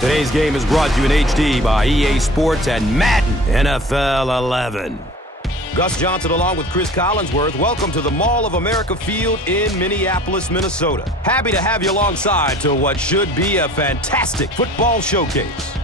Today's game is brought to you in HD by EA Sports and Madden NFL 11. Gus Johnson along with Cris Collinsworth. Welcome to the Mall of America Field in Minneapolis, Minnesota. Happy to have you alongside to what should be a fantastic football showcase.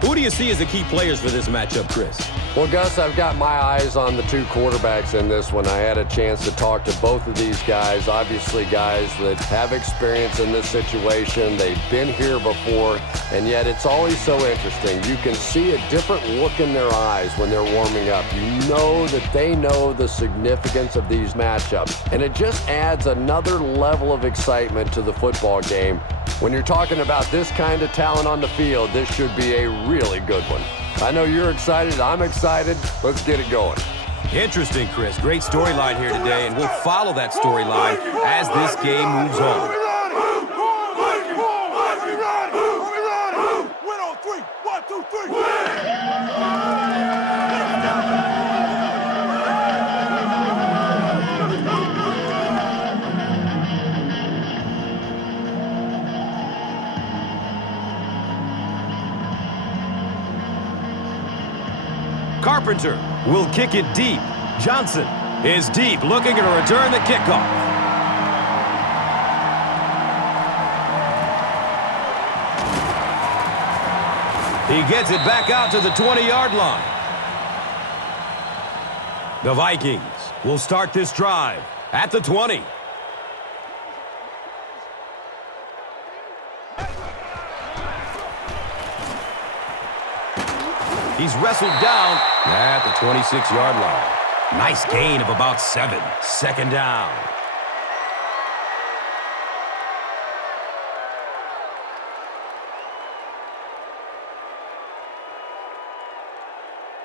Who do you see as the key players for this matchup, Cris? Well, Gus, I've got my eyes on the two quarterbacks in this one. I had a chance to talk to both of these guys, obviously guys that have experience in this situation. They've been here before, and yet it's always so interesting. You can see a different look in their eyes when they're warming up. You know that they know the significance of these matchups, and it just adds another level of excitement to the football game. When you're talking about this kind of talent on the field, this should be a really good one. I know you're excited. I'm excited. Let's get it going. Interesting, Cris. Great storyline here today, and we'll follow that storyline as this game moves on. Win on three. 1, 2, 3. Carpenter will kick it deep. Johnson is deep, looking to return the kickoff. He gets it back out to the 20-yard line. The Vikings will start this drive at the 20. He's wrestled down at the 26-yard line. Nice gain of about 7. Second down.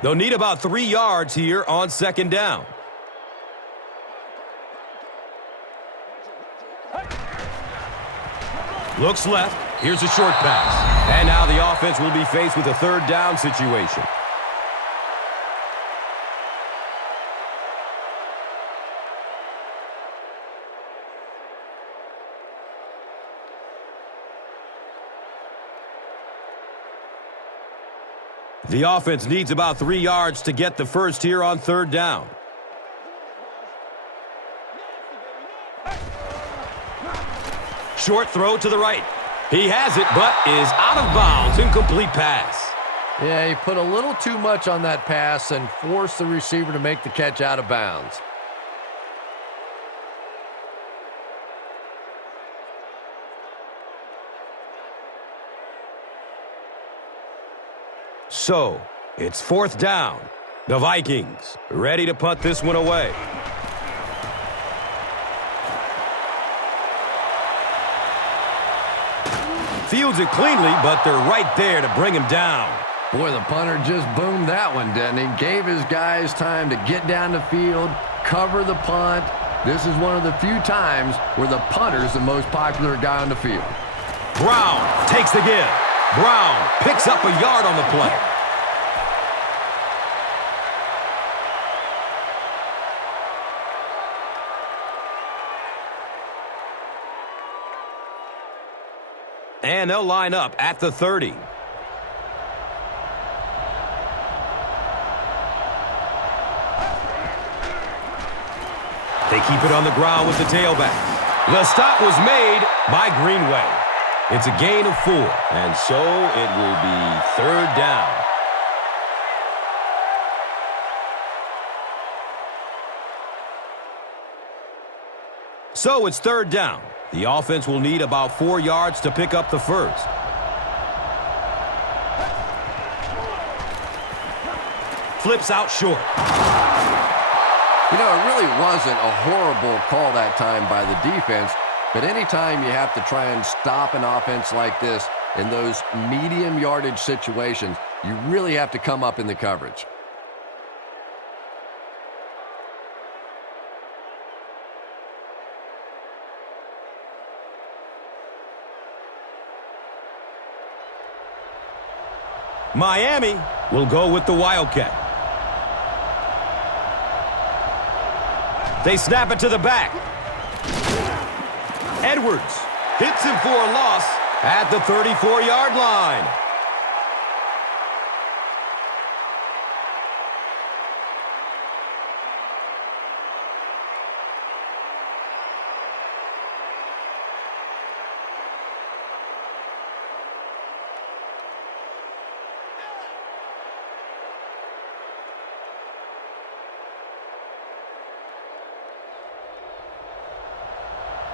They'll need about 3 yards here on second down. Looks left. Here's a short pass. And now the offense will be faced with a third down situation. The offense needs about 3 yards to get the first here on third down. Short throw to the right. He has it, but is out of bounds. Incomplete pass. Yeah, he put a little too much on that pass and forced the receiver to make the catch out of bounds. So, it's fourth down. The Vikings ready to punt this one away. Fields it cleanly, but they're right there to bring him down. Boy, the punter just boomed that one, didn't he? Gave his guys time to get down the field, cover the punt. This is one of the few times where the punter's the most popular guy on the field. Brown takes the give. Brown picks up a yard on the play. And they'll line up at the 30. They keep it on the ground with the tailback. The stop was made by Greenway. It's a gain of 4, and so it will be third down. So it's third down. The offense will need about 4 yards to pick up the first. Flips out short. You know, it really wasn't a horrible call that time by the defense, but anytime you have to try and stop an offense like this in those medium yardage situations, you really have to come up in the coverage. Miami will go with the Wildcat. They snap it to the back. Edwards hits him for a loss at the 34-yard line.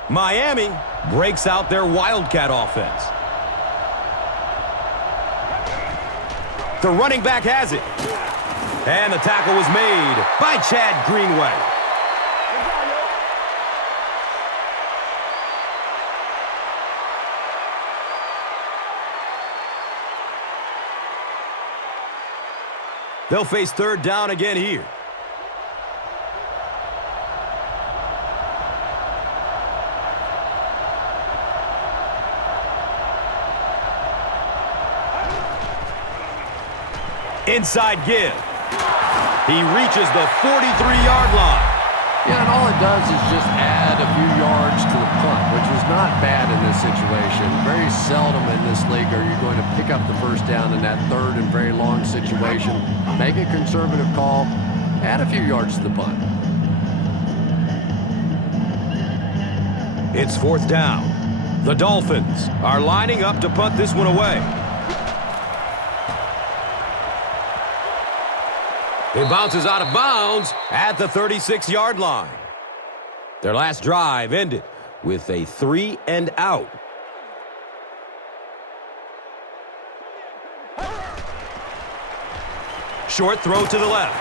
Miami breaks out their Wildcat offense. The running back has it. And the tackle was made by Chad Greenway. They'll face third down again here. Inside give. He reaches the 43-yard line. Yeah, and all it does is just add a few yards to the punt, which is not bad in this situation. Very seldom in this league are you going to pick up the first down in that third and very long situation. Make a conservative call, add a few yards to the punt. It's fourth down. The Dolphins are lining up to punt this one away. It bounces out of bounds at the 36-yard line. Their last drive ended with a 3-and-out. Short throw to the left.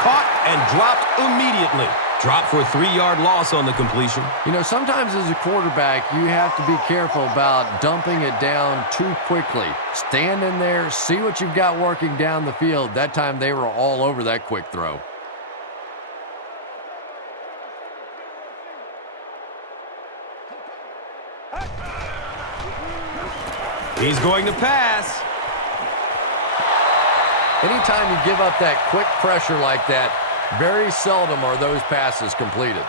Caught and dropped immediately. Dropped for a 3-yard loss on the completion. You know, sometimes as a quarterback, you have to be careful about dumping it down too quickly. Stand in there, see what you've got working down the field. That time they were all over that quick throw. He's going to pass. Anytime you give up that quick pressure like that, very seldom are those passes completed.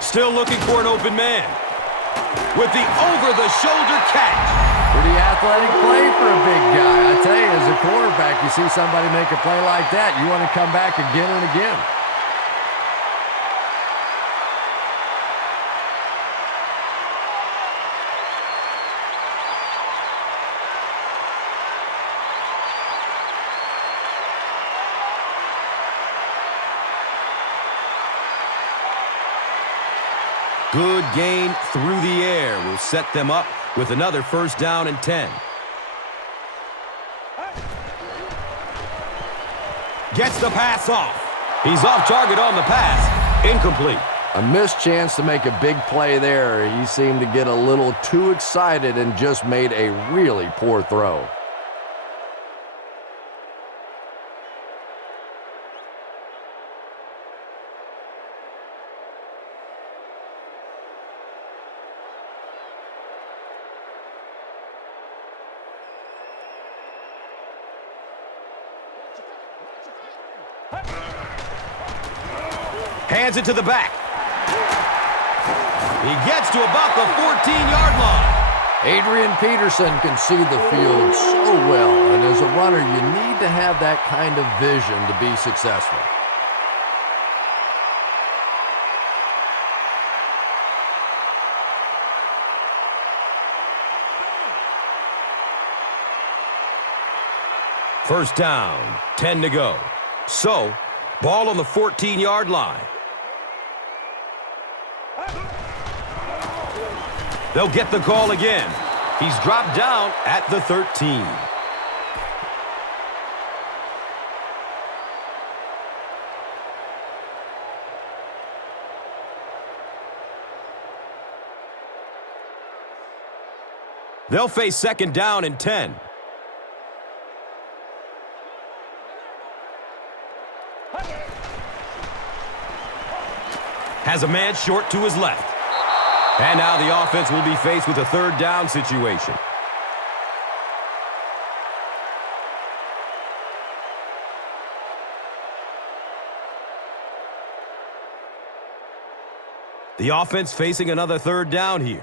Still looking for an open man. With the over-the-shoulder catch. Pretty athletic play for a big guy. I tell you, as a quarterback, you see somebody make a play like that, you want to come back again and again. Good gain through the air will set them up with another first down and 10. Gets the pass off. He's off target on the pass. Incomplete. A missed chance to make a big play there. He seemed to get a little too excited and just made a really poor throw. Hands it to the back. He gets to about the 14-yard line. Adrian Peterson can see the field so well, and as a runner, you need to have that kind of vision to be successful. First down, 10 to go. So, ball on the 14-yard line. They'll get the call again. He's dropped down at the 13. They'll face second down and 10. has a man short to his left. And now the offense will be faced with a third down situation. The offense facing another third down here.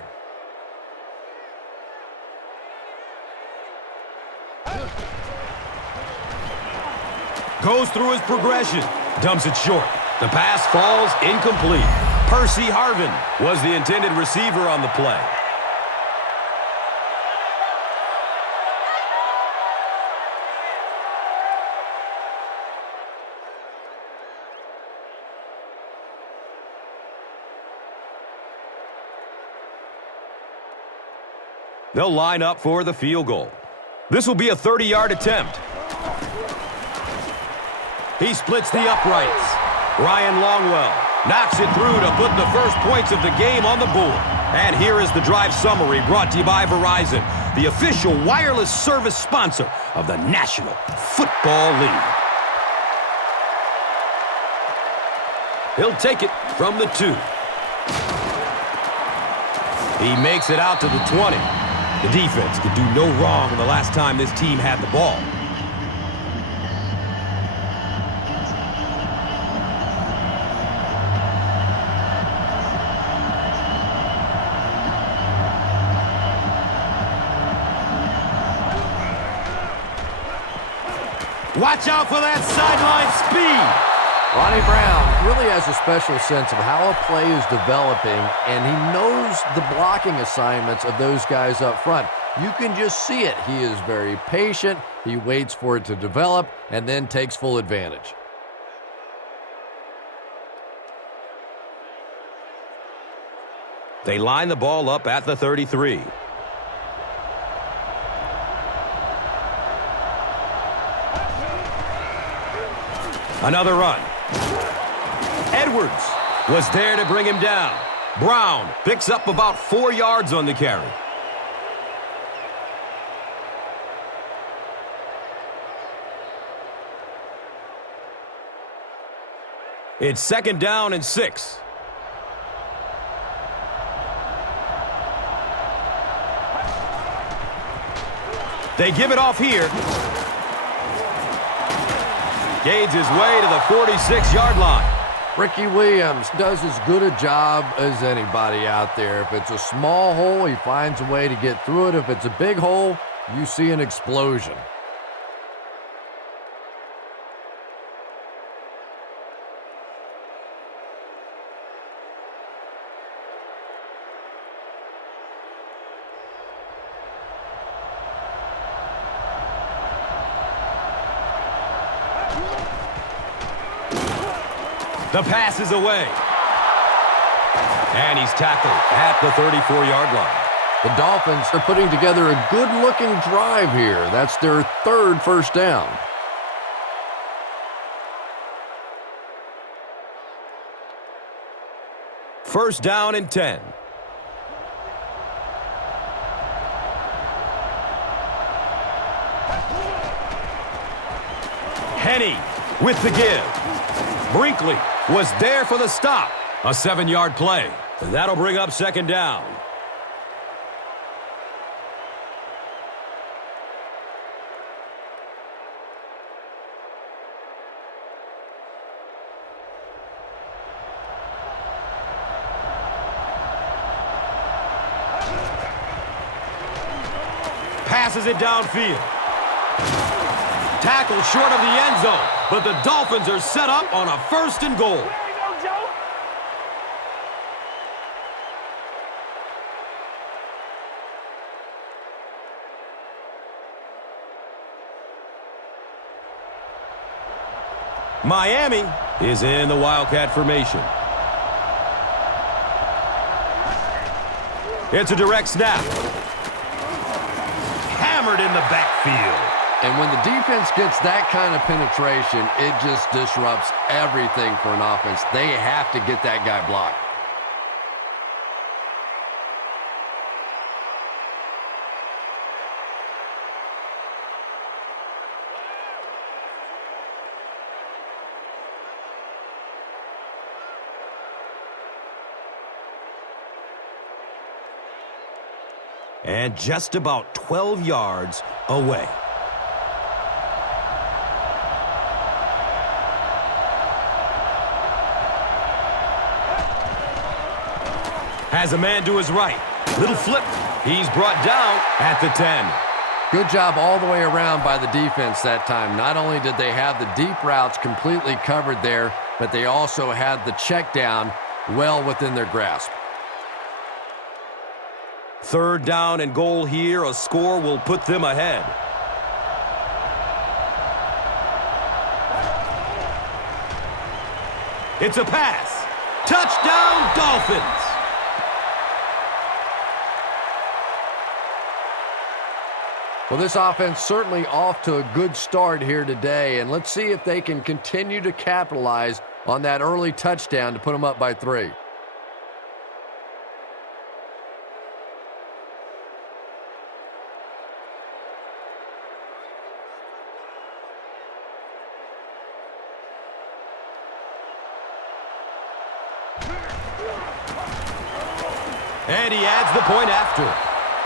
Goes through his progression. Dumps it short. The pass falls incomplete. Percy Harvin was the intended receiver on the play. They'll line up for the field goal. This will be a 30-yard attempt. He splits the uprights. Ryan Longwell knocks it through to put the first points of the game on the board. And here is the drive summary brought to you by Verizon, the official wireless service sponsor of the National Football League. He'll take it from the 2. He makes it out to the 20. The defense could do no wrong the last time this team had the ball. Watch out for that sideline speed. Ronnie Brown really has a special sense of how a play is developing, and he knows the blocking assignments of those guys up front. You can just see it. He is very patient. He waits for it to develop and then takes full advantage. They line the ball up at the 33. Another run. Edwards was there to bring him down. Brown picks up about 4 yards on the carry. It's 2nd down and 6. They give it off here. Gains his way to the 46-yard line. Ricky Williams does as good a job as anybody out there. If it's a small hole, he finds a way to get through it. If it's a big hole, you see an explosion. The pass is away. And he's tackled at the 34-yard line. The Dolphins are putting together a good-looking drive here. That's their 3rd first down. First down and 10. Henney with the give. Brinkley was there for the stop. A 7-yard play. And that'll bring up 2nd down. Passes it downfield. Tackle short of the end zone, but the Dolphins are set up on a 1st and goal. Miami is in the Wildcat formation. It's a direct snap. Hammered in the backfield. And when the defense gets that kind of penetration, it just disrupts everything for an offense. They have to get that guy blocked. and just about 12 yards away. Has a man to his right. Little flip. He's brought down at the 10. Good job all the way around by the defense that time. Not only did they have the deep routes completely covered there, but they also had the check down well within their grasp. Third down and goal here. A score will put them ahead. It's a pass. Touchdown, Dolphins. Well, this offense certainly off to a good start here today, and let's see if they can continue to capitalize on that early touchdown to put them up by 3. And he adds the point after.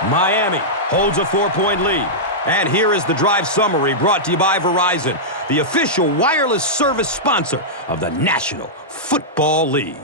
Miami holds a 4-point lead. And here is the drive summary brought to you by Verizon, the official wireless service sponsor of the National Football League.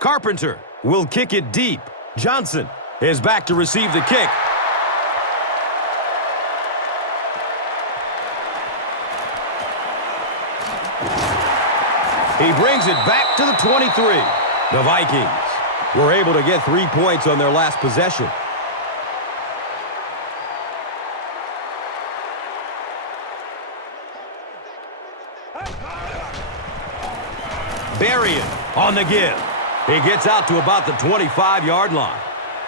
Carpenter will kick it deep. Johnson is back to receive the kick. He brings it back to the 23. The Vikings were able to get 3 points on their last possession. Berrien on the give. He gets out to about the 25-yard line.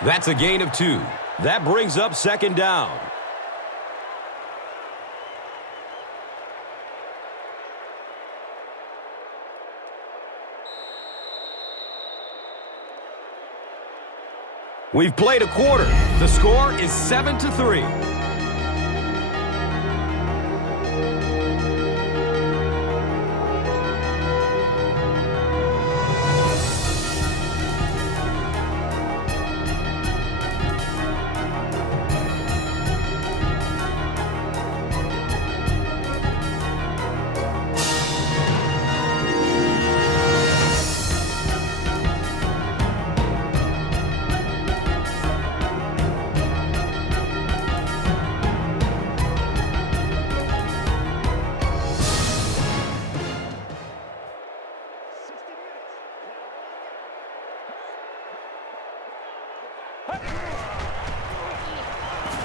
That's a gain of 2. That brings up second down. We've played a quarter. The score is 7-3.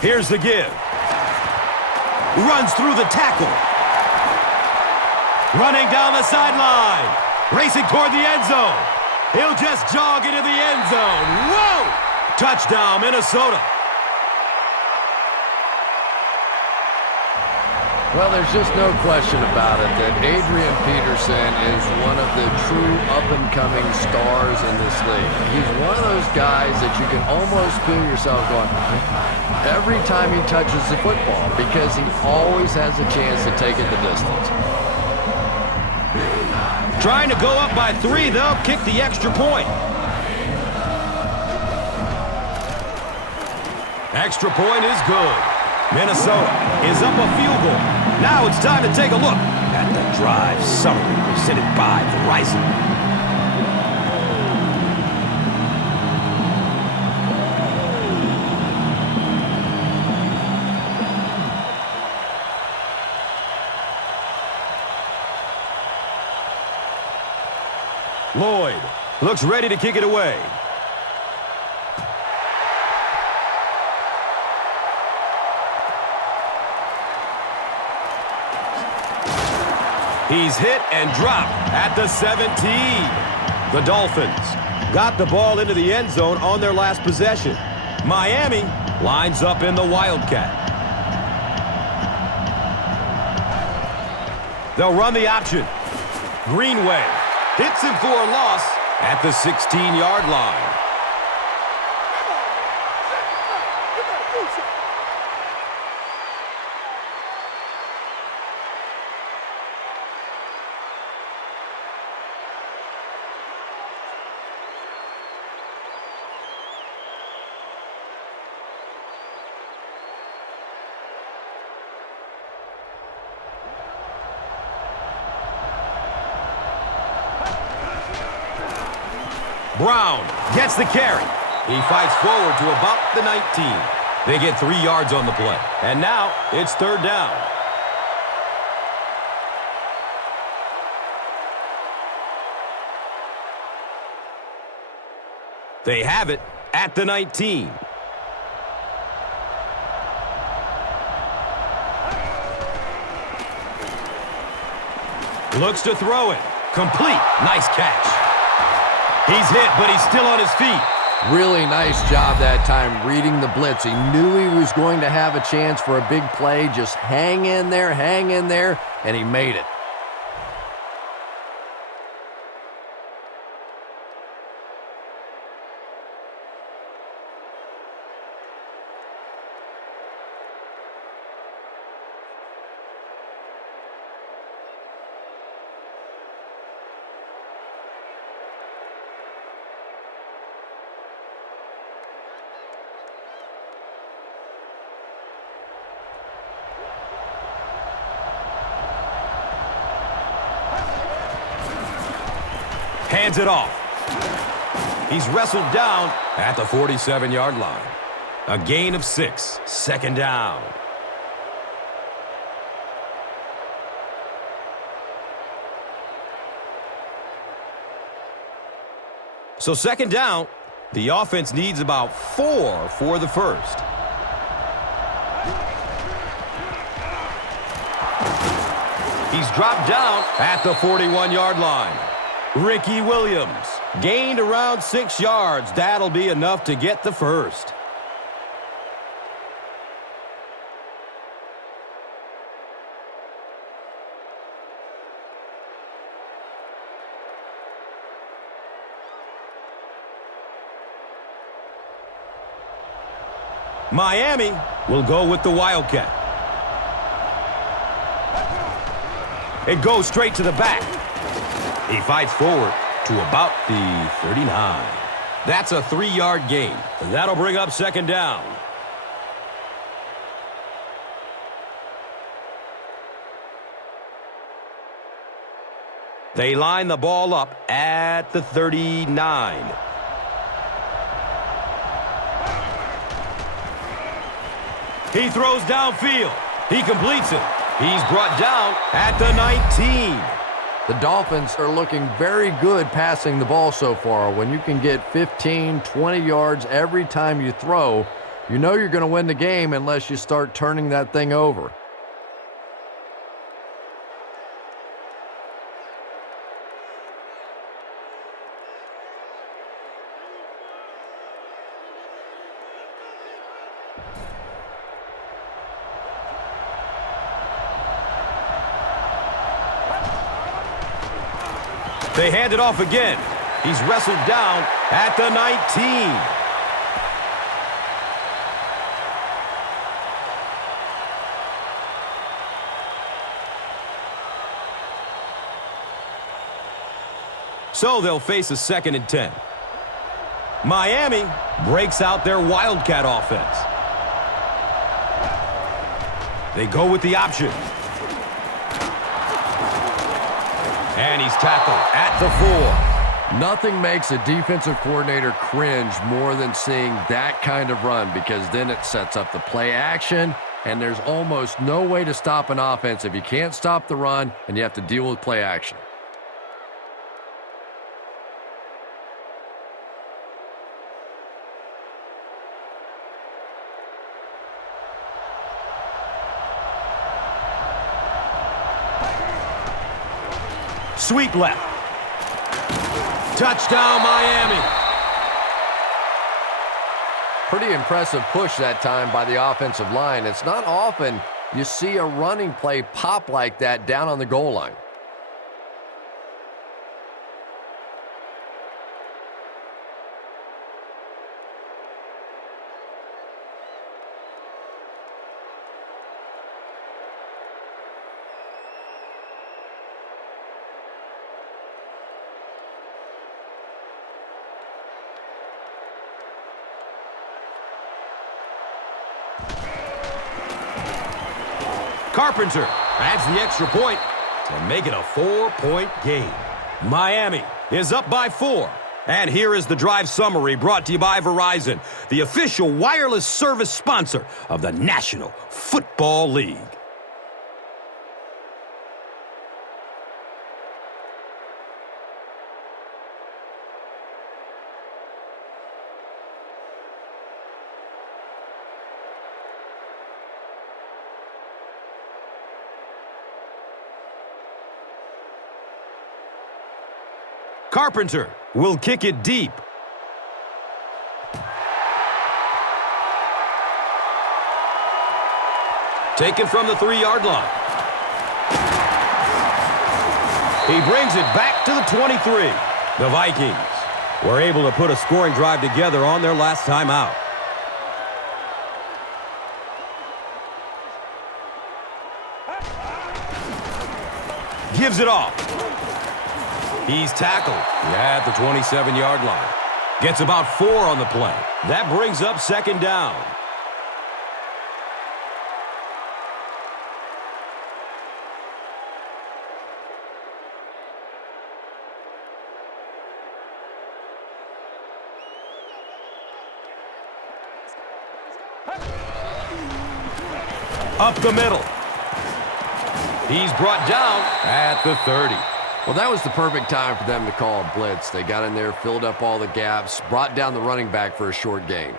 Here's the give. Runs through the tackle. Running down the sideline. Racing toward the end zone. He'll just jog into the end zone. Whoa! Touchdown, Minnesota. Well, there's just no question about it that Adrian Peterson is one of the true up-and-coming stars in this league. He's one of those guys that you can almost feel yourself going every time he touches the football because he always has a chance to take it the distance. Trying to go up by 3, they'll kick the extra point. Extra point is good. Minnesota is up a field goal. Now it's time to take a look at the drive summary presented by Verizon. Lloyd looks ready to kick it away. He's hit and dropped at the 17. The Dolphins got the ball into the end zone on their last possession. Miami lines up in the Wildcat. They'll run the option. Greenway hits him for a loss at the 16-yard line. Brown gets the carry. He fights forward to about the 19. They get 3 yards on the play. And now it's third down. They have it at the 19. Looks to throw it. Complete. Nice catch. He's hit, but he's still on his feet. Really nice job that time reading the blitz. He knew he was going to have a chance for a big play. Just hang in there, and he made it. Hands it off. He's wrestled down at the 47-yard line. A gain of 6. Second down. So second down, the offense needs about 4 for the first. He's dropped down at the 41-yard line. Ricky Williams gained around 6 yards. That'll be enough to get the first. Miami will go with the Wildcat. It goes straight to the back. He fights forward to about the 39. That's a 3-yard gain. That'll bring up second down. They line the ball up at the 39. He throws downfield. He completes it. He's brought down at the 19. The Dolphins are looking very good passing the ball so far. When you can get 15, 20 yards every time you throw, you know you're going to win the game unless you start turning that thing over. They hand it off again. He's wrestled down at the 19. So they'll face a 2nd and 10. Miami breaks out their Wildcat offense. They go with the option. And he's tackled at the 4. Nothing makes a defensive coordinator cringe more than seeing that kind of run, because then it sets up the play action, and there's almost no way to stop an offense if you can't stop the run and you have to deal with play action. Sweep left. Touchdown, Miami. Pretty impressive push that time by the offensive line. It's not often you see a running play pop like that down on the goal line. Carpenter adds the extra point to make it a 4-point game. Miami is up by 4. And here is the drive summary brought to you by Verizon, the official wireless service sponsor of the National Football League. Carpenter will kick it deep. Taken from the 3-yard line. He brings it back to the 23. The Vikings were able to put a scoring drive together on their last time out. Gives it off. He's tackled at the 27-yard line. Gets about 4 on the play. That brings up second down. Up the middle. He's brought down at the 30. Well, that was the perfect time for them to call a blitz. They got in there, filled up all the gaps, brought down the running back for a short gain.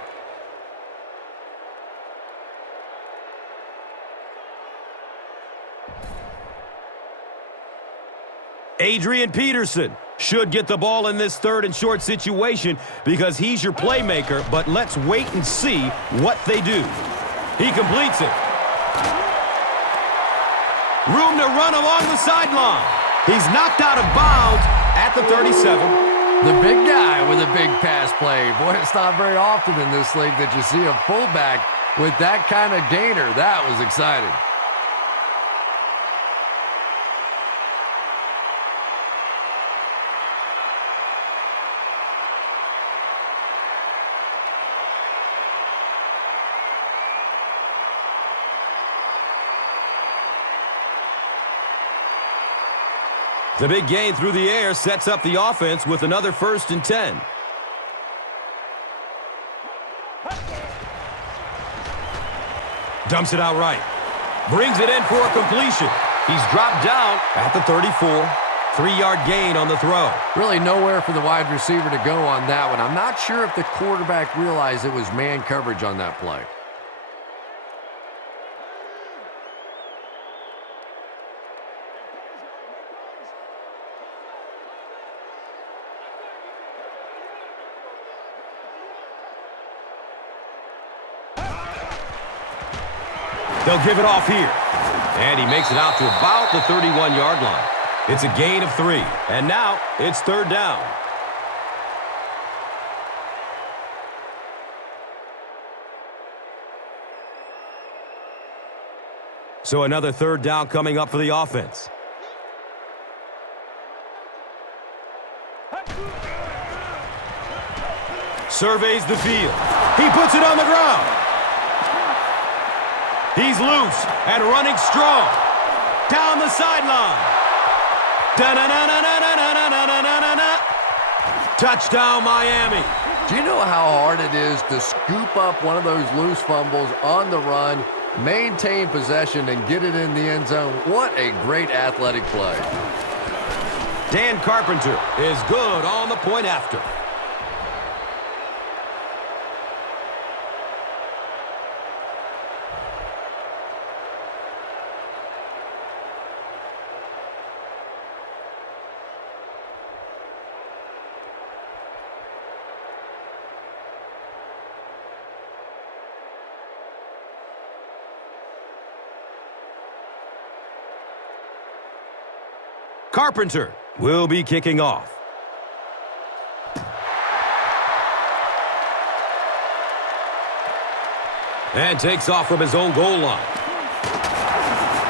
Adrian Peterson should get the ball in this third and short situation because he's your playmaker, but let's wait and see what they do. He completes it. Room to run along the sideline. He's knocked out of bounds at the 37. The big guy with a big pass play. Boy, it's not very often in this league that you see a fullback with that kind of gainer. That was exciting. The big gain through the air sets up the offense with another 1st and 10. Dumps it out right. Brings it in for a completion. He's dropped down at the 34. 3-yard gain on the throw. Really nowhere for the wide receiver to go on that one. I'm not sure if the quarterback realized it was man coverage on that play. They'll give it off here. And he makes it out to about the 31-yard line. It's a gain of 3. And now it's 3rd down. So another 3rd down coming up for the offense. Surveys the field. He puts it on the ground. He's loose and running strong. Down the sideline. Touchdown, Miami. Do you know how hard it is to scoop up one of those loose fumbles on the run, maintain possession, and get it in the end zone? What a great athletic play. Dan Carpenter is good on the point after. Carpenter will be kicking off. And takes off from his own goal line.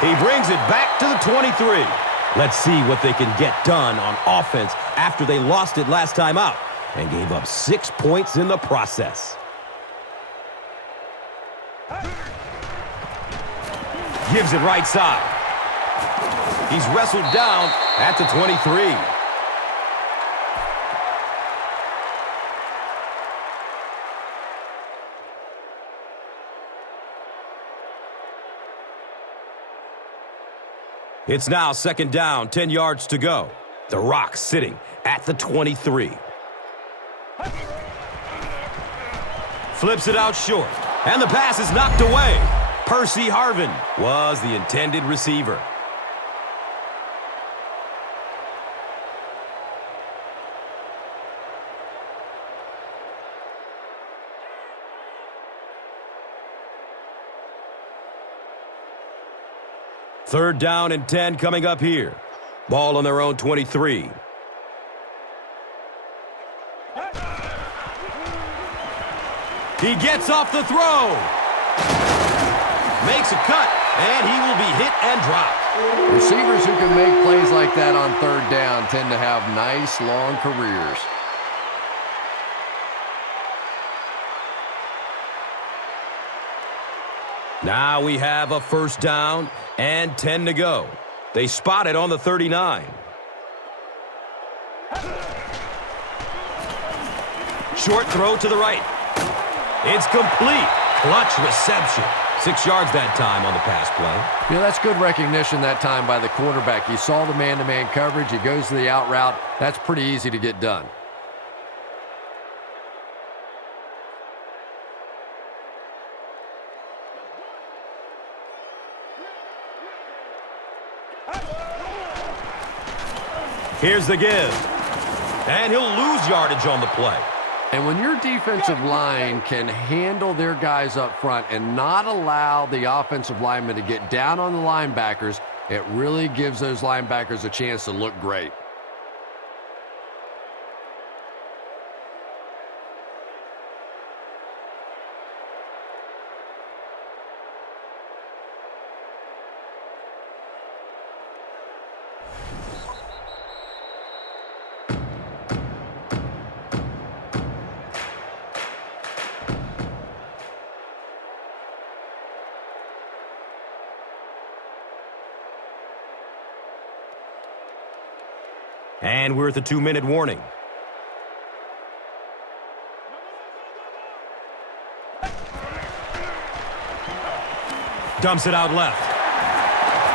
He brings it back to the 23. Let's see what they can get done on offense after they lost it last time out and gave up 6 points in the process. Gives it right side. He's wrestled down at the 23. It's now second down, 10 yards to go. The Rock sitting at the 23. Flips it out short, and the pass is knocked away. Percy Harvin was the intended receiver. Third down and 10 coming up here. Ball on their own 23. He gets off the throw. Makes a cut, and he will be hit and dropped. Receivers who can make plays like that on third down tend to have nice, long careers. Now we have a first down and 10 to go. They spot it on the 39. Short throw to the right. It's complete. Clutch reception. 6 yards that time on the pass play. Yeah, that's good recognition that time by the quarterback. He saw the man-to-man coverage. He goes to the out route. That's pretty easy to get done. Here's the give. And he'll lose yardage on the play. And when your defensive line can handle their guys up front and not allow the offensive linemen to get down on the linebackers, it really gives those linebackers a chance to look great. And we're at the 2-minute warning. Dumps it out left.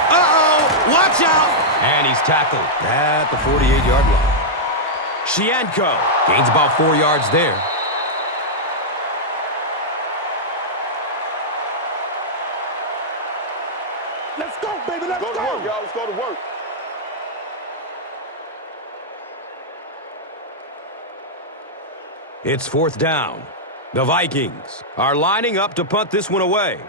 Uh-oh! Watch out! And he's tackled at the 48-yard line. Shianko gains about 4 yards there. Let's go, baby, let's go. Go to work, y'all. Let's go to work. It's fourth down. The Vikings are lining up to punt this one away.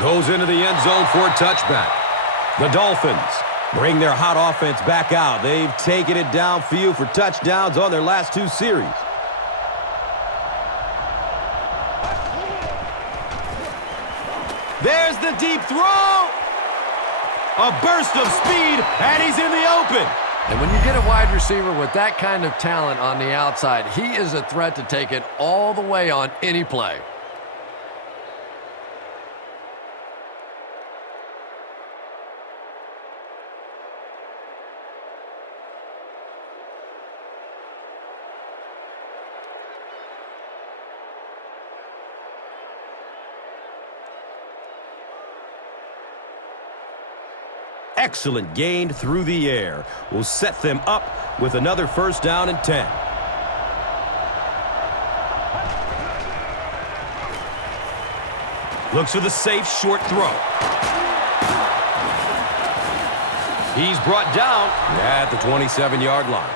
Goes into the end zone for a touchback. The Dolphins bring their hot offense back out. They've taken it downfield for touchdowns on their last 2 series. There's the deep throw. A burst of speed, and he's in the open. And when you get a wide receiver with that kind of talent on the outside, he is a threat to take it all the way on any play. Excellent gain through the air will set them up with another first down and 10. Looks for the safe short throw. He's brought down at the 27-yard line.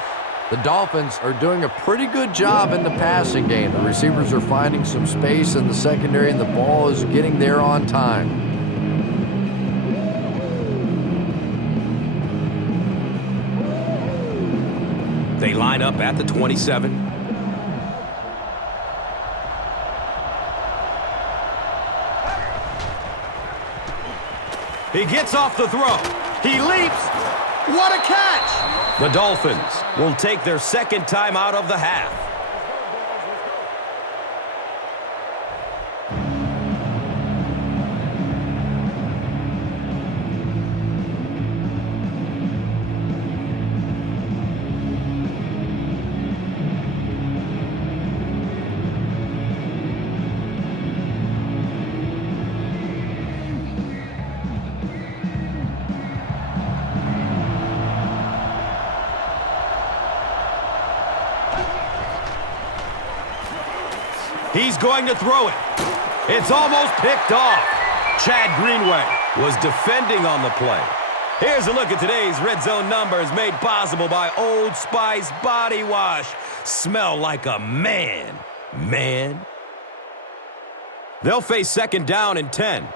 The Dolphins are doing a pretty good job in the passing game. The receivers are finding some space in the secondary, and the ball is getting there on time. They line up at the 27. He gets off the throw. He leaps. What a catch! The Dolphins will take their second time out of the half. He's going to throw it. It's almost picked off. Chad Greenway was defending on the play. Here's a look at today's Red Zone numbers made possible by Old Spice Body Wash. Smell like a man. Man. They'll face second down and 10.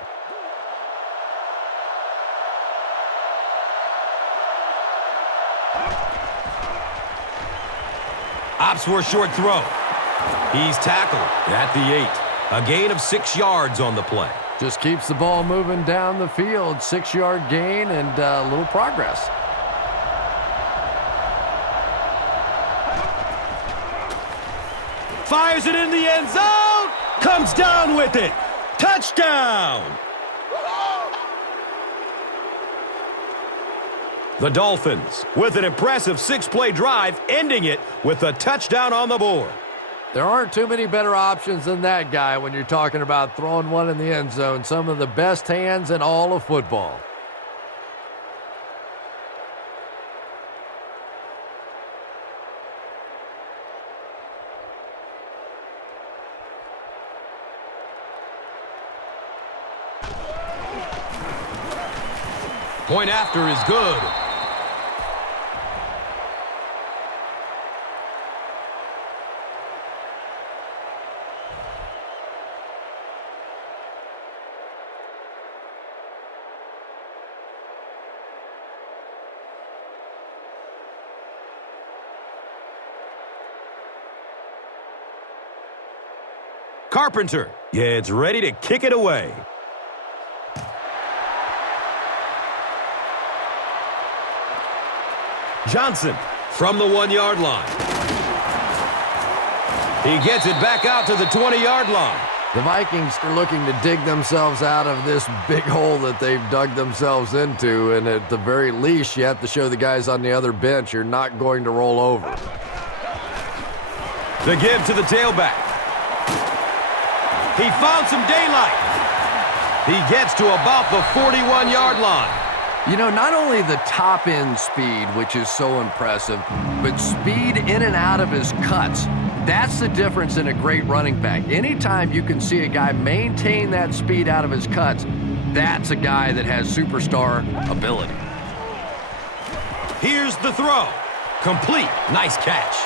Opts for a short throw. He's tackled at the 8. A gain of 6 yards on the play. Just keeps the ball moving down the field. 6-yard gain and a little progress. Fires it in the end zone. Comes down with it. Touchdown. The Dolphins with an impressive 6-play drive, ending it with a touchdown on the board. There aren't too many better options than that guy when you're talking about throwing one in the end zone. Some of the best hands in all of football. Point after is good. Carpenter gets ready to kick it away. Johnson from the 1-yard line. He gets it back out to the 20-yard line. The Vikings are looking to dig themselves out of this big hole that they've dug themselves into, and at the very least, you have to show the guys on the other bench you're not going to roll over. The give to the tailback. He found some daylight. He gets to about the 41-yard line. You know, not only the top-end speed, which is so impressive, but speed in and out of his cuts. That's the difference in a great running back. Anytime you can see a guy maintain that speed out of his cuts, that's a guy that has superstar ability. Here's the throw. Complete. Nice catch.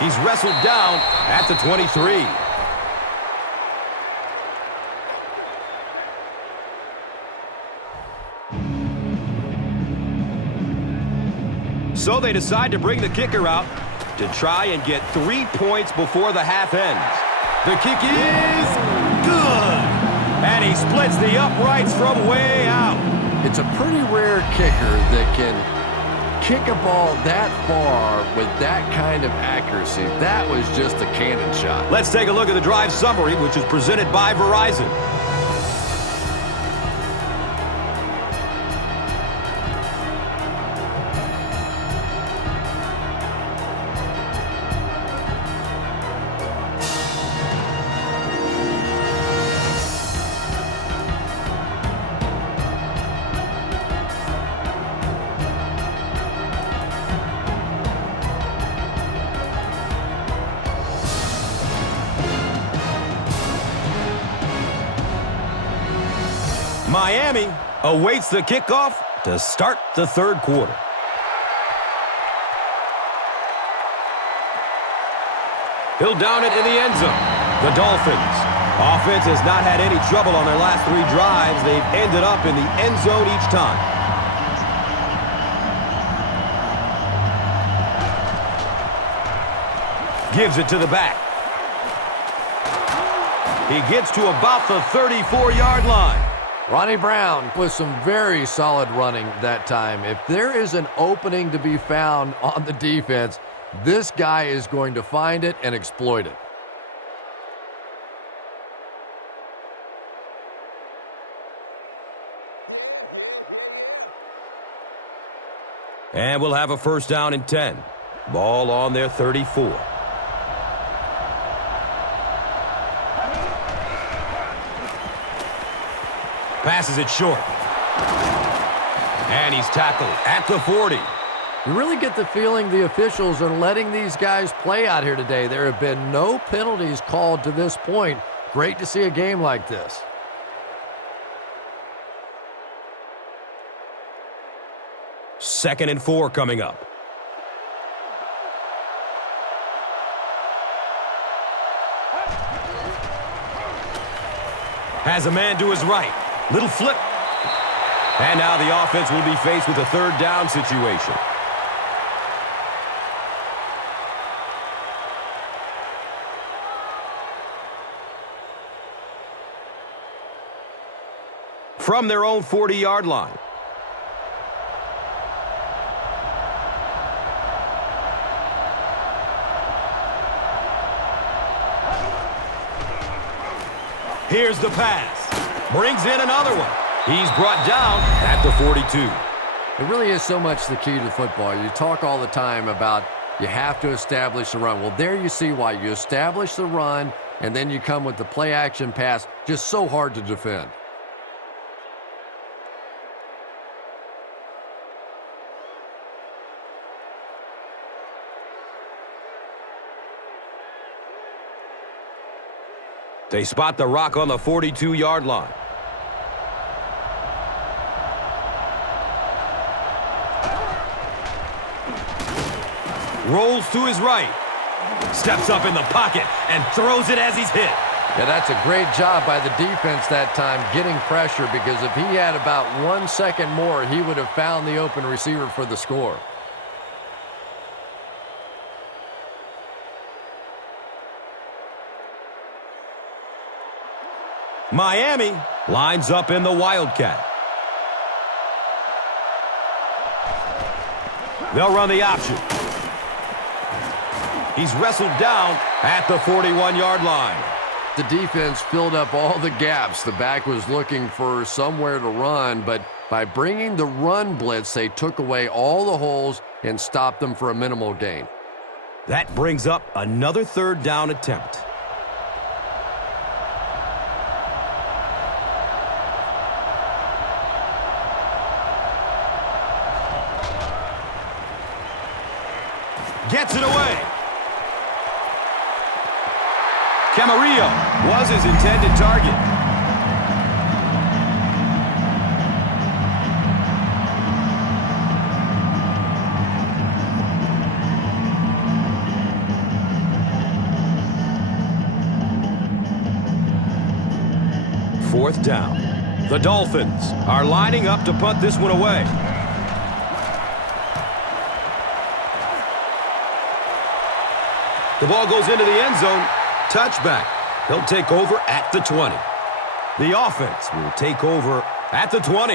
He's wrestled down at the 23. So they decide to bring the kicker out to try and get 3 points before the half ends. The kick is good. And he splits the uprights from way out. It's a pretty rare kicker that can kick a ball that far with that kind of accuracy. That was just a cannon shot. Let's take a look at the drive summary, which is presented by Verizon. Miami awaits the kickoff to start the third quarter. He'll down it in the end zone. The Dolphins. Offense has not had any trouble on their last 3 drives. They've ended up in the end zone each time. Gives it to the back. He gets to about the 34-yard line. Ronnie Brown with some very solid running that time. If there is an opening to be found on the defense, this guy is going to find it and exploit it. And we'll have a first down and 10. Ball on their 34. Passes it short. And he's tackled at the 40. You really get the feeling the officials are letting these guys play out here today. There have been no penalties called to this point. Great to see a game like this. Second and 4 coming up. Has a man to his right. Little flip. And now the offense will be faced with a third down situation. From their own 40-yard line. Here's the pass. Brings in another one. He's brought down at the 42. It really is so much the key to football. You talk all the time about you have to establish the run. Well, there you see why. You establish the run, and then you come with the play-action pass. Just so hard to defend. They spot the rock on the 42-yard line. Rolls to his right. Steps up in the pocket and throws it as he's hit. Yeah, that's a great job by the defense that time getting pressure, because if he had about 1 second more, he would have found the open receiver for the score. Miami lines up in the Wildcat. They'll run the option. He's wrestled down at the 41-yard line. The defense filled up all the gaps. The back was looking for somewhere to run, but by bringing the run blitz, they took away all the holes and stopped them for a minimal gain. That brings up another third down attempt. Gets it away. Camarillo was his intended target. Fourth down. The Dolphins are lining up to punt this one away. The ball goes into the end zone. Touchback. They'll take over at the 20. The offense will take over at the 20.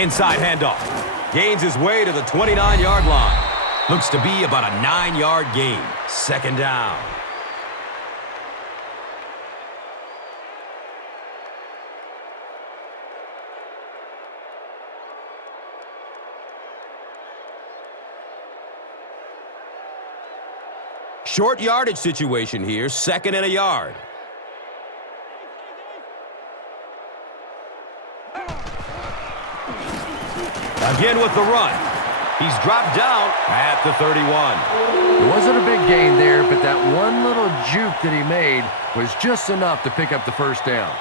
Inside handoff. Gains his way to the 29-yard line. Looks to be about a 9-yard gain. Second down. Short yardage situation here, second and a yard. Again with the run. He's dropped down at the 31. It wasn't a big gain there, but that one little juke that he made was just enough to pick up the first down.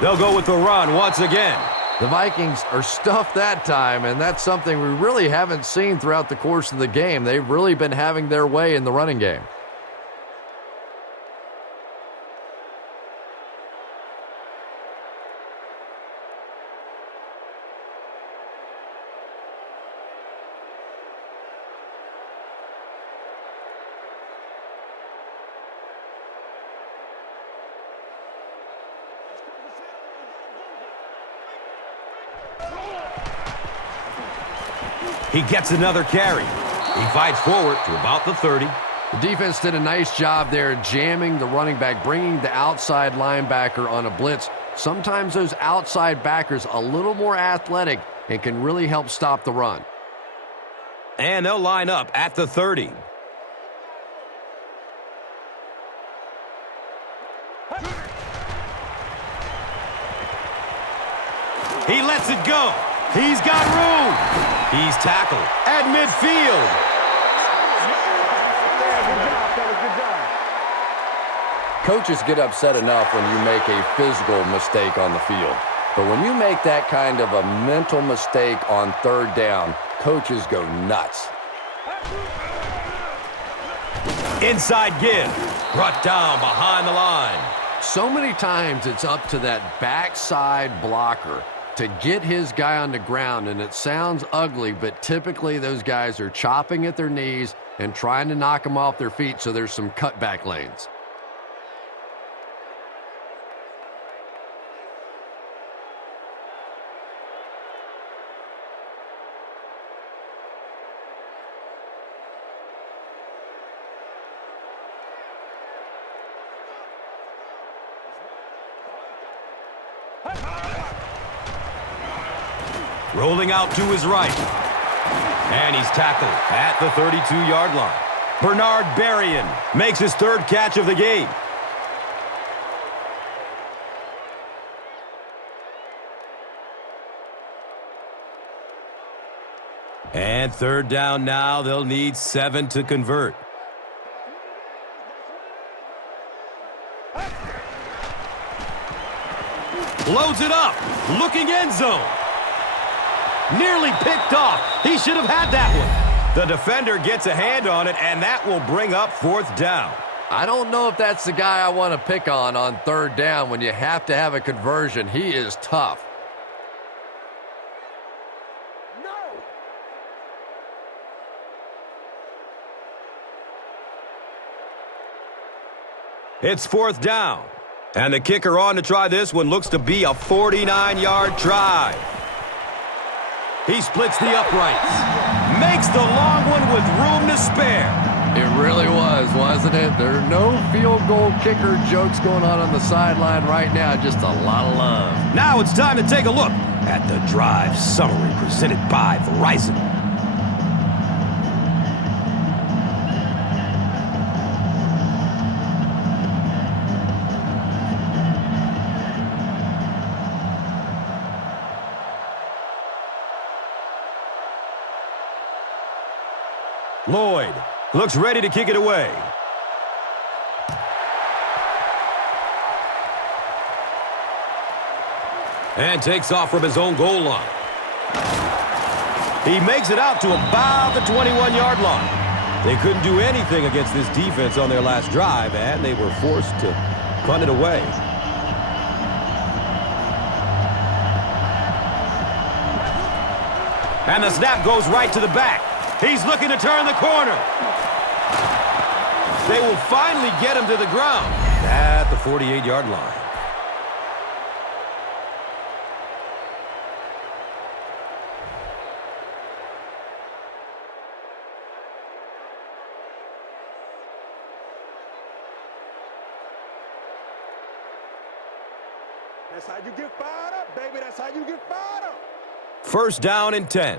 They'll go with the run once again. The Vikings are stuffed that time, and that's something we really haven't seen throughout the course of the game. They've really been having their way in the running game. He gets another carry. He fights forward to about the 30. The defense did a nice job there jamming the running back, bringing the outside linebacker on a blitz. Sometimes those outside backers a little more athletic and can really help stop the run. And they'll line up at the 30. He lets it go. He's got room. He's tackled at midfield. Coaches get upset enough when you make a physical mistake on the field. But when you make that kind of a mental mistake on third down, coaches go nuts. Inside give. Brought down behind the line. So many times it's up to that backside blocker to get his guy on the ground, and it sounds ugly, but typically those guys are chopping at their knees and trying to knock them off their feet, so there's some cutback lanes. Rolling out to his right. And he's tackled at the 32-yard line. Bernard Berrien makes his third catch of the game. And third down now. They'll need 7 to convert. Loads it up. Looking end zone. Nearly picked off. He should have had that one. The defender gets a hand on it, and that will bring up fourth down. I don't know if that's the guy I want to pick on third down when you have to have a conversion. He is tough. No. It's fourth down. And the kicker on to try this one looks to be a 49-yard try. He splits the uprights. Makes the long one with room to spare. It really was, wasn't it? There are no field goal kicker jokes going on the sideline right now. Just a lot of love. Now it's time to take a look at the drive summary presented by Verizon. Lloyd looks ready to kick it away. And takes off from his own goal line. He makes it out to about the 21-yard line. They couldn't do anything against this defense on their last drive, and they were forced to punt it away. And the snap goes right to the back. He's looking to turn the corner. They will finally get him to the ground at the 48-yard line. That's how you get fired up, baby. That's how you get fired up. First down and 10.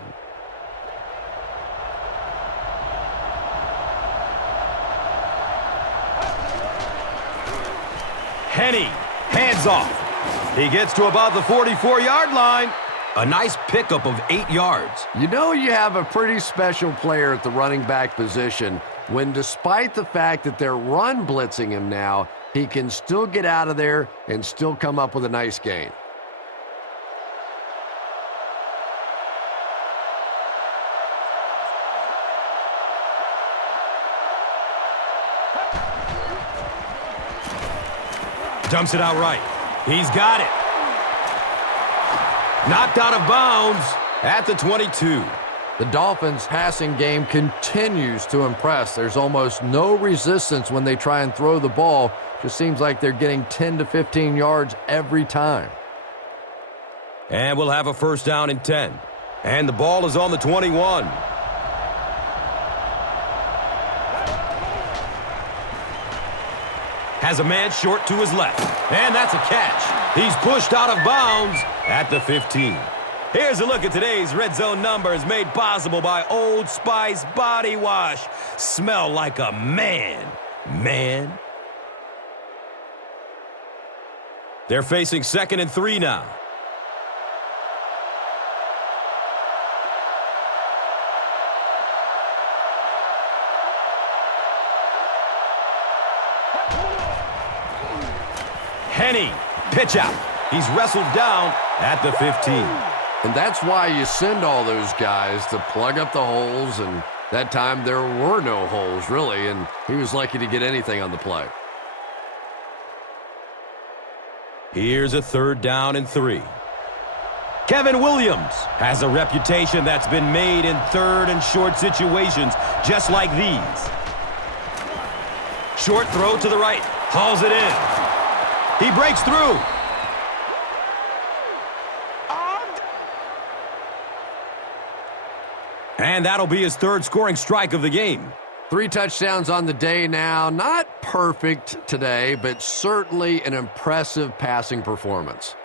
Henny, hands off. He gets to about the 44-yard line. A nice pickup of 8 yards. You know you have a pretty special player at the running back position when, despite the fact that they're run blitzing him now, he can still get out of there and still come up with a nice gain. Dumps it out right. He's got it. Knocked out of bounds at the 22. The Dolphins' passing game continues to impress. There's almost no resistance when they try and throw the ball. Just seems like they're getting 10 to 15 yards every time. And we'll have a first down and 10. And the ball is on the 21. Has a man short to his left. And that's a catch. He's pushed out of bounds at the 15. Here's a look at today's Red Zone numbers made possible by Old Spice Body Wash. Smell like a man. Man. They're facing 2nd and 3 now. Henny, pitch out. He's wrestled down at the 15. And that's why you send all those guys to plug up the holes, and that time there were no holes, really, and he was lucky to get anything on the play. Here's a 3rd down and 3. Kevin Williams has a reputation that's been made in 3rd and short situations just like these. Short throw to the right. Hauls it in. He breaks through. And that'll be his 3rd scoring strike of the game. 3 touchdowns on the day now. Not perfect today, but certainly an impressive passing performance.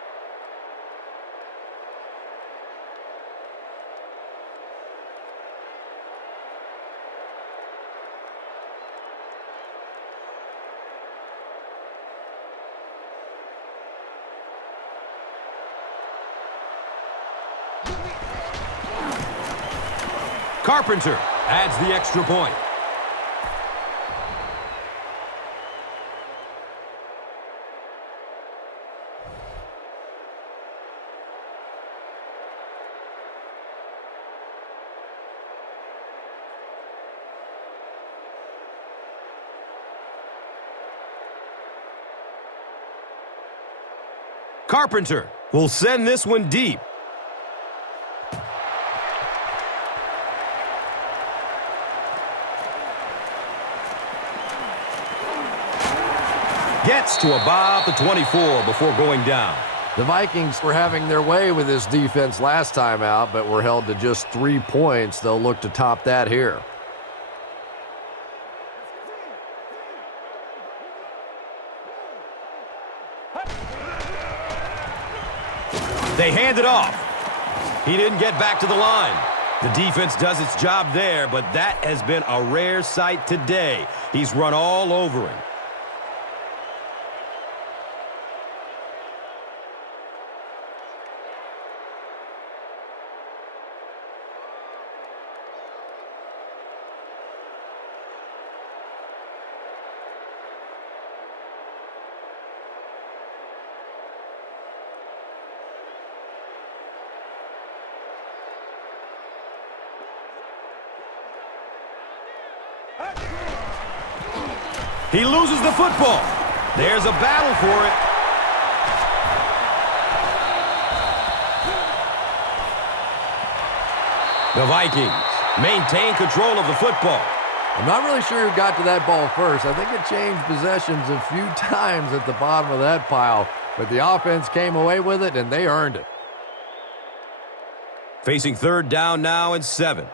Carpenter adds the extra point. Carpenter will send this one deep. Gets to about the 24 before going down. The Vikings were having their way with this defense last time out, but were held to just 3 points. They'll look to top that here. They hand it off. He didn't get back to the line. The defense does its job there, but that has been a rare sight today. He's run all over him. He loses the football. There's a battle for it. The Vikings maintain control of the football. I'm not really sure who got to that ball first. I think it changed possessions a few times at the bottom of that pile, but the offense came away with it, and they earned it. Facing 3rd down now and 7.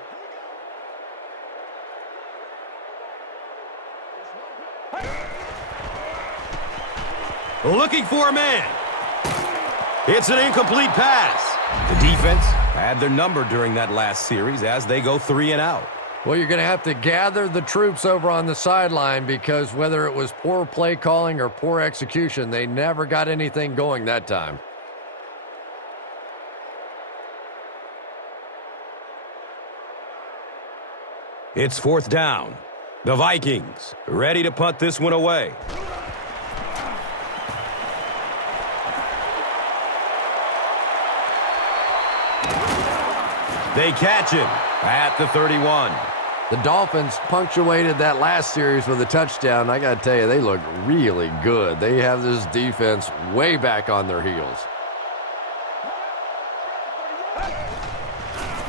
Looking for a man. It's an incomplete pass. The defense had their number during that last series as they go 3 and out. Well, you're going to have to gather the troops over on the sideline because whether it was poor play calling or poor execution, they never got anything going that time. It's 4th down. The Vikings ready to punt this one away. They catch him at the 31. The Dolphins punctuated that last series with a touchdown. I got to tell you, they look really good. They have this defense way back on their heels.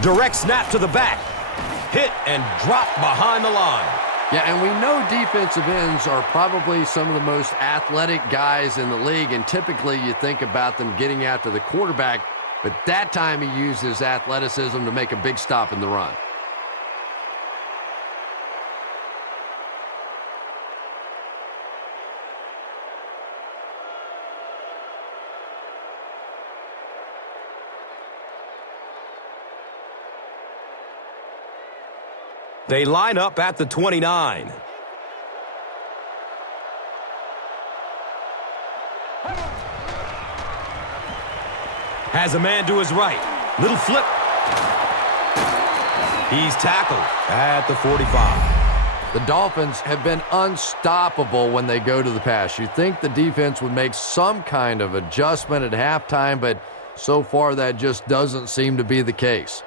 Direct snap to the back. Hit and drop behind the line. Yeah, and we know defensive ends are probably some of the most athletic guys in the league, and typically you think about them getting after the quarterback, but that time he used his athleticism to make a big stop in the run. They line up at the 29. Has a man to his right. Little flip. He's tackled at the 45. The Dolphins have been unstoppable when they go to the pass. You'd think the defense would make some kind of adjustment at halftime, but so far that just doesn't seem to be the case.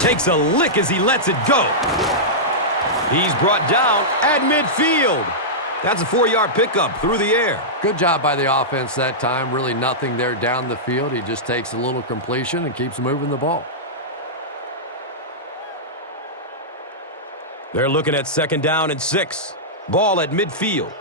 Takes a lick as he lets it go. He's brought down at midfield. That's a 4-yard pickup through the air. Good job by the offense that time. Really nothing there down the field. He just takes a little completion and keeps moving the ball. They're looking at 2nd down and 6. Ball at midfield.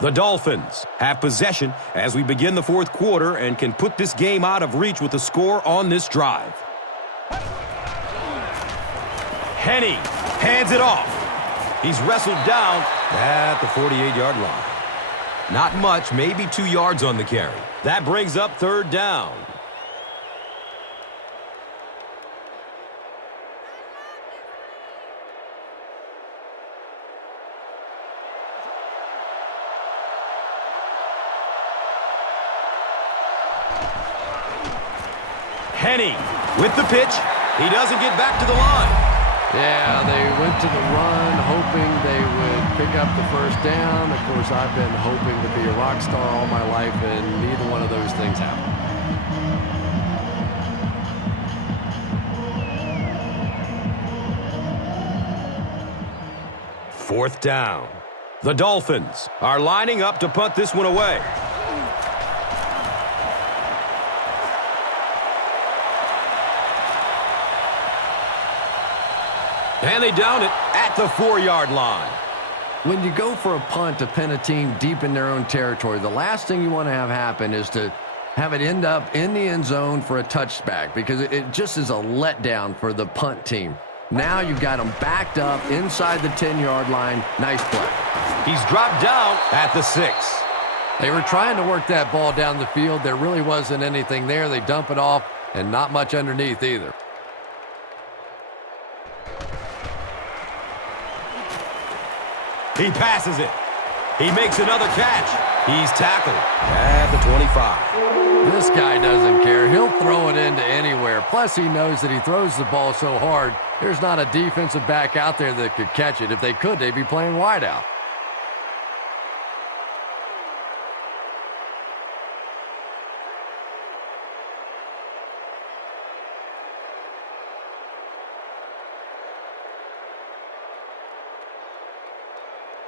The Dolphins have possession as we begin the 4th quarter and can put this game out of reach with a score on this drive. Henne hands it off. He's wrestled down at the 48-yard line. Not much, maybe 2 yards on the carry. That brings up 3rd down. Henne with the pitch. He doesn't get back to the line. Yeah, they went to the run hoping they would pick up the 1st down. Of course, I've been hoping to be a rock star all my life, and neither one of those things happened. Fourth down. The Dolphins are lining up to punt this one away. And they down it at the 4-yard line. When you go for a punt to pin a team deep in their own territory, the last thing you want to have happen is to have it end up in the end zone for a touchback, because it just is a letdown for the punt team. Now you've got them backed up inside the 10-yard line. Nice play. He's dropped down at the 6. They were trying to work that ball down the field. There really wasn't anything there. They dump it off, and not much underneath either. He passes it. He makes another catch. He's tackled at the 25. This guy doesn't care. He'll throw it into anywhere. Plus, he knows that he throws the ball so hard, there's not a defensive back out there that could catch it. If they could, they'd be playing wide out.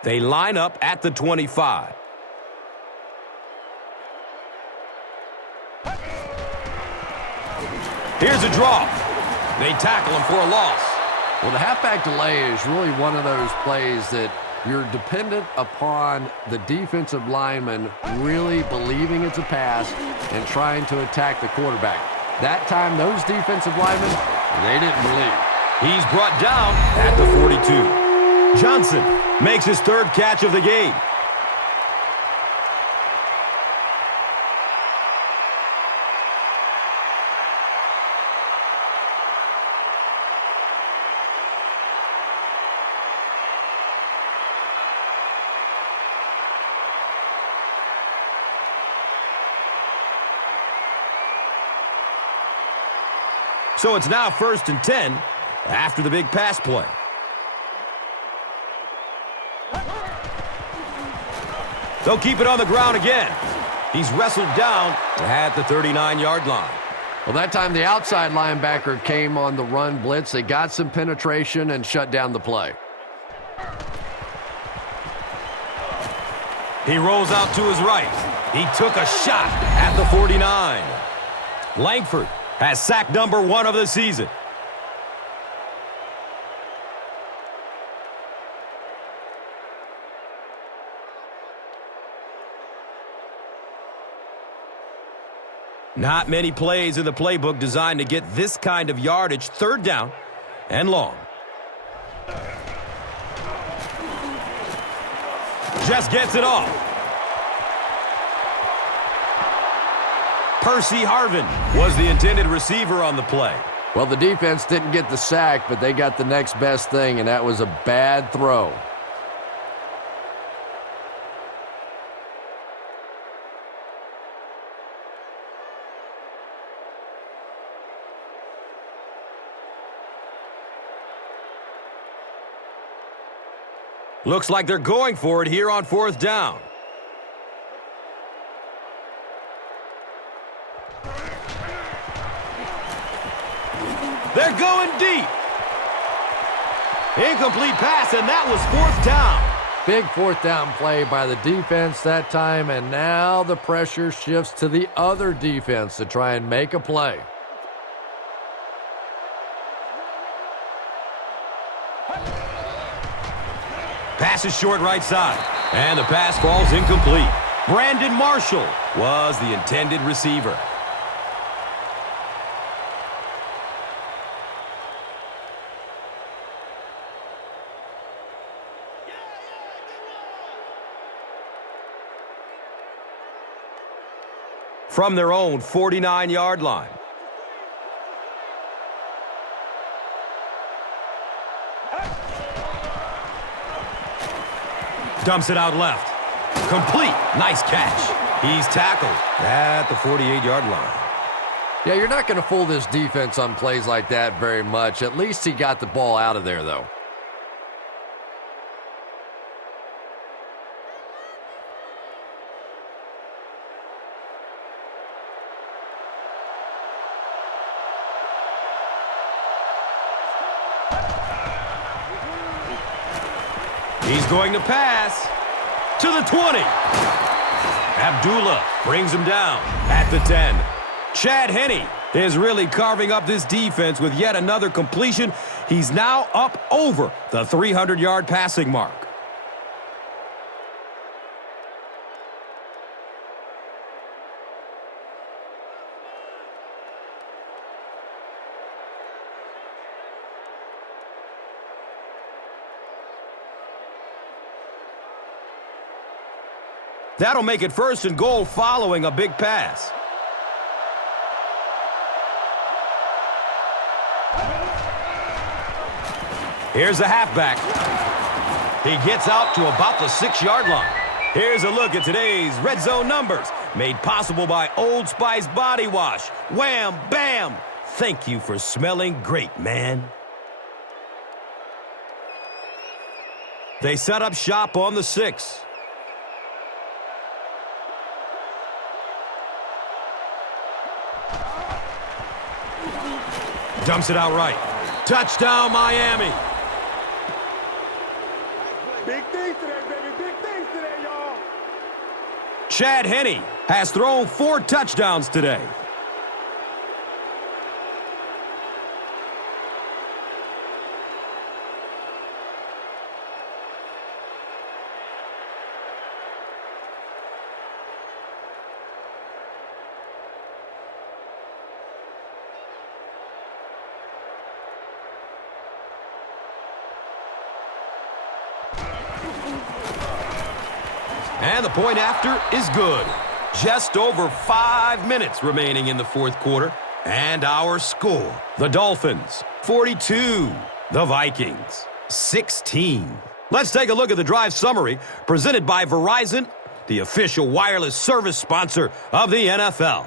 They line up at the 25. Here's a draw. They tackle him for a loss. Well, the halfback delay is really one of those plays that you're dependent upon the defensive lineman really believing it's a pass and trying to attack the quarterback. That time, those defensive linemen, they didn't believe. He's brought down at the 42. Johnson makes his third catch of the game. So it's now 1st and 10 after the big pass play. They'll keep it on the ground again. He's wrestled down at the 39-yard line. Well, that time the outside linebacker came on the run blitz. They got some penetration and shut down the play. He rolls out to his right. He took a shot at the 49. Langford has sack number 1 of the season. Not many plays in the playbook designed to get this kind of yardage. 3rd down and long. Just gets it off. Percy Harvin was the intended receiver on the play. Well, the defense didn't get the sack, but they got the next best thing, and that was a bad throw. Looks like they're going for it here on 4th down. They're going deep. Incomplete pass, and that was 4th down. Big 4th down play by the defense that time, and now the pressure shifts to the other defense to try and make a play. Pass is short right side, and the pass falls incomplete. Brandon Marshall was the intended receiver. From their own 49-yard line. Dumps it out left. Complete. Nice catch. He's tackled at the 48-yard line. Yeah, you're not going to fool this defense on plays like that very much. At least he got the ball out of there, though. He's going to pass to the 20. Abdullah brings him down at the 10. Chad Henne is really carving up this defense with yet another completion. He's now up over the 300-yard passing mark. That'll make it 1st and goal following a big pass. Here's the halfback. He gets out to about the 6-yard line. Here's a look at today's red zone numbers, made possible by Old Spice Body Wash. Wham, bam! Thank you for smelling great, man. They set up shop on the 6. Dumps it out right. Touchdown, Miami. Big things today, baby. Big things today, y'all. Chad Henne has thrown 4 touchdowns today. And the point after is good. Just over 5 minutes remaining in the 4th quarter. And our score, the Dolphins, 42. The Vikings, 16. Let's take a look at the drive summary presented by Verizon, the official wireless service sponsor of the NFL.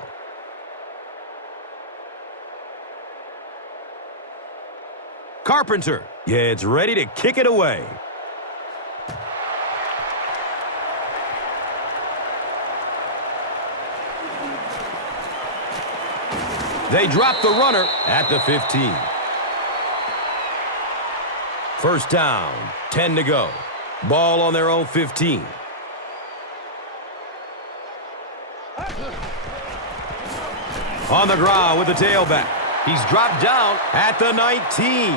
Carpenter gets ready to kick it away. They drop the runner at the 15. 1st down, 10 to go. Ball on their own 15. On the ground with the tailback. He's dropped down at the 19.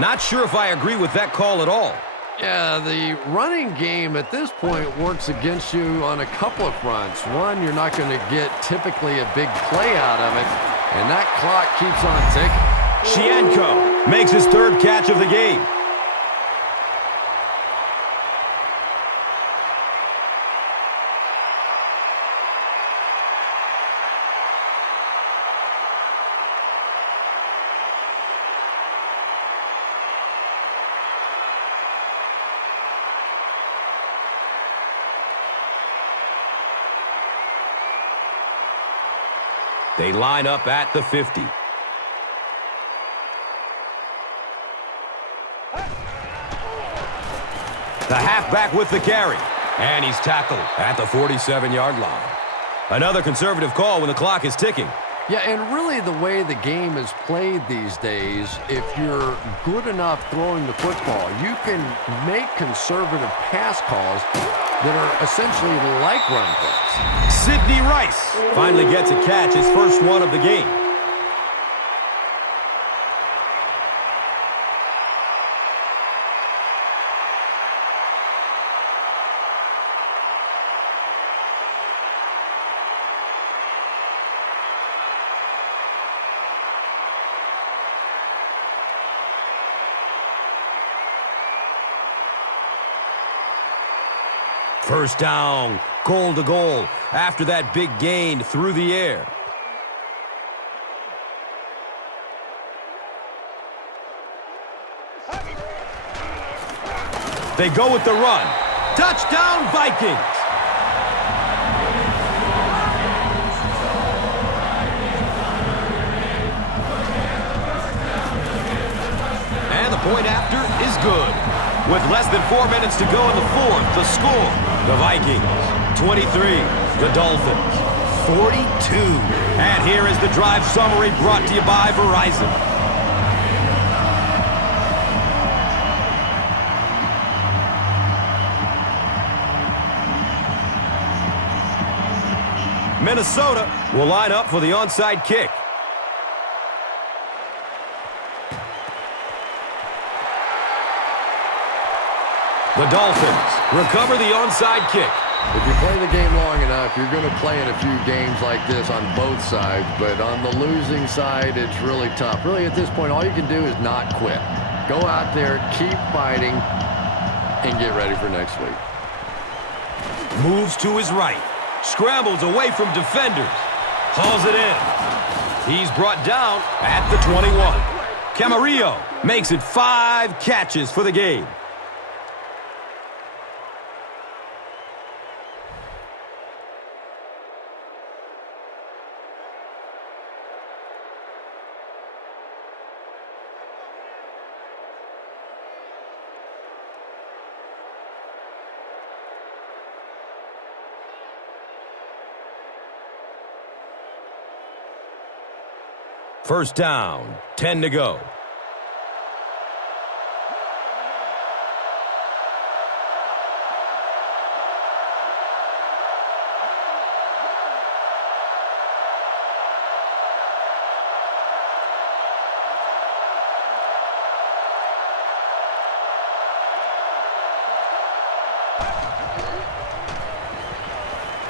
Not sure if I agree with that call at all. Yeah, the running game at this point works against you on a couple of fronts. One, you're not going to get typically a big play out of it, and that clock keeps on ticking. Shianko makes his 3rd catch of the game. They line up at the 50. The halfback with the carry. And he's tackled at the 47-yard line. Another conservative call when the clock is ticking. Yeah, and really the way the game is played these days, if you're good enough throwing the football, you can make conservative pass calls that are essentially like run plays. Sidney Rice finally gets a catch, his first one of the game. First down, goal to goal, after that big gain through the air. They go with the run. Touchdown, Vikings! And the point after is good. With less than 4 minutes to go in the 4th, the score, the Vikings, 23, the Dolphins, 42. And here is the drive summary brought to you by Verizon. Minnesota will line up for the onside kick. The Dolphins recover the onside kick. If you play the game long enough, you're going to play in a few games like this on both sides, but on the losing side, it's really tough. Really, at this point, all you can do is not quit. Go out there, keep fighting, and get ready for next week. Moves to his right. Scrambles away from defenders. Hauls it in. He's brought down at the 21. Camarillo makes it 5 catches for the game. First down, 10 to go.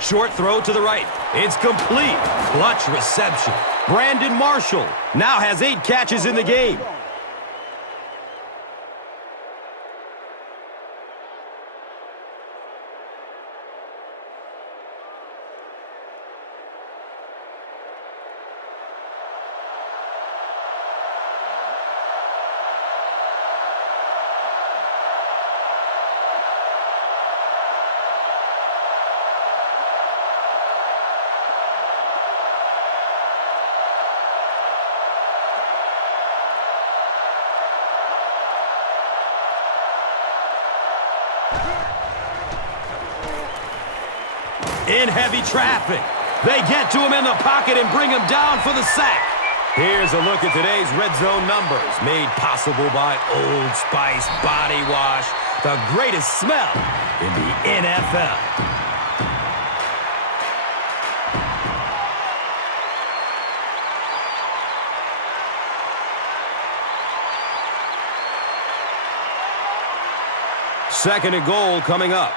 Short throw to the right. It's complete. Clutch reception. Brandon Marshall now has 8 catches in the game. In heavy traffic. They get to him in the pocket and bring him down for the sack. Here's a look at today's red zone numbers, made possible by Old Spice Body Wash, the greatest smell in the NFL. Second and goal coming up.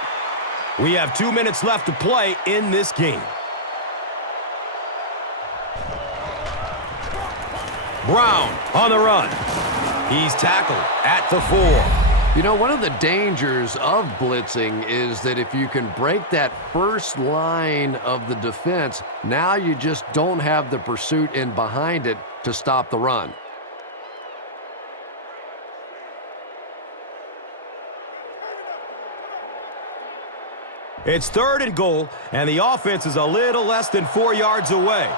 We have 2 minutes left to play in this game. Brown on the run. He's tackled at the 4. You know, one of the dangers of blitzing is that if you can break that first line of the defense, now you just don't have the pursuit in behind it to stop the run. It's third and goal, and the offense is a little less than 4 yards away.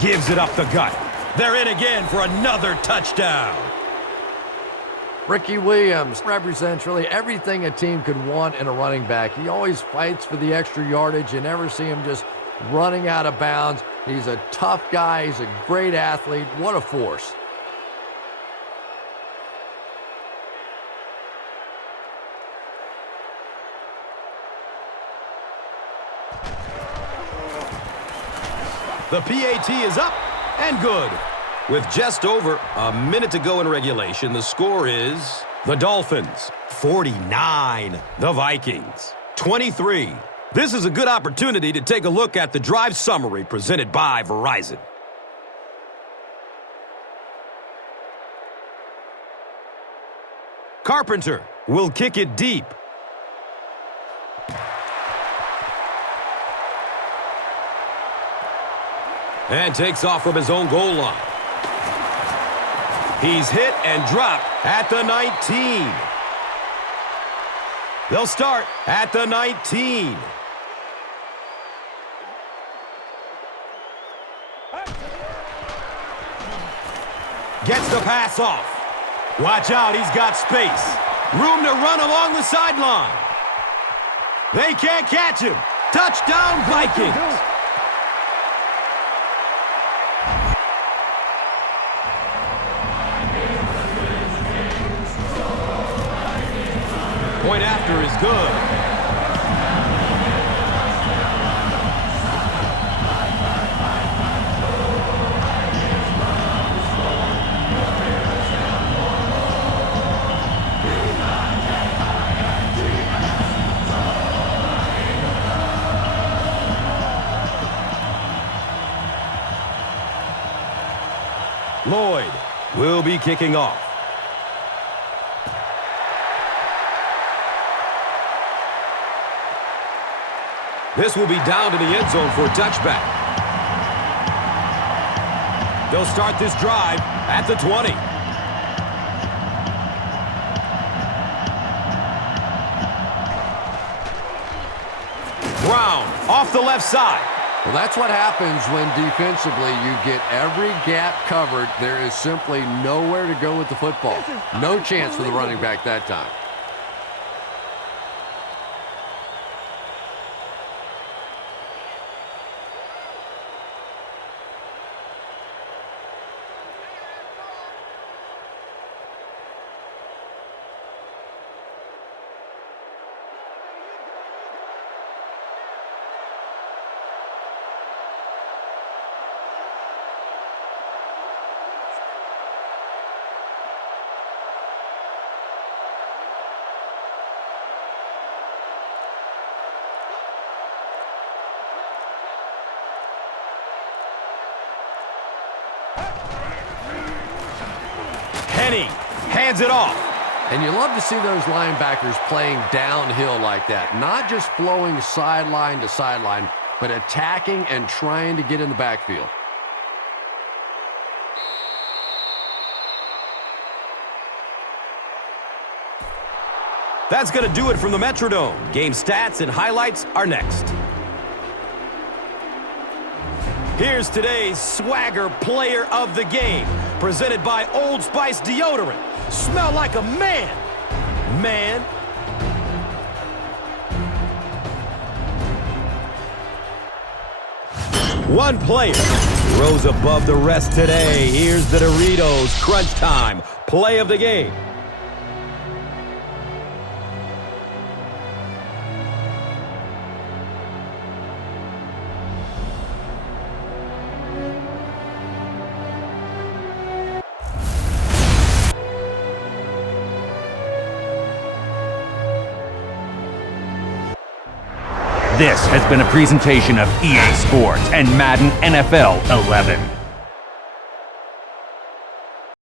Gives it up the gut. They're in again for another touchdown. Ricky Williams represents really everything a team could want in a running back. He always fights for the extra yardage. You never see him just running out of bounds. He's a tough guy. He's a great athlete. What a force. The PAT is up and good. With just over a minute to go in regulation, the score is the Dolphins 49, the Vikings 23. This is a good opportunity to take a look at the drive summary presented by Verizon. Carpenter will kick it deep. And takes off from his own goal line. He's hit and dropped at the 19. They'll start at the 19. Gets the pass off. Watch out, he's got space. Room to run along the sideline. They can't catch him. Touchdown, Vikings. Point after is good. Lloyd will be kicking off. This will be down to the end zone for a touchback. They'll start this drive at the 20. Brown off the left side. Well, that's what happens when defensively you get every gap covered. There is simply nowhere to go with the football. No chance for the running back that time. Hands it off. And you love to see those linebackers playing downhill like that. Not just flowing sideline to sideline, but attacking and trying to get in the backfield. That's going to do it from the Metrodome. Game stats and highlights are next. Here's today's Swagger Player of the Game, presented by Old Spice Deodorant. Smell like a man. Man. One player rose above the rest today. Here's the Doritos Crunch Time Play of the Game. This has been a presentation of EA Sports and Madden NFL 11.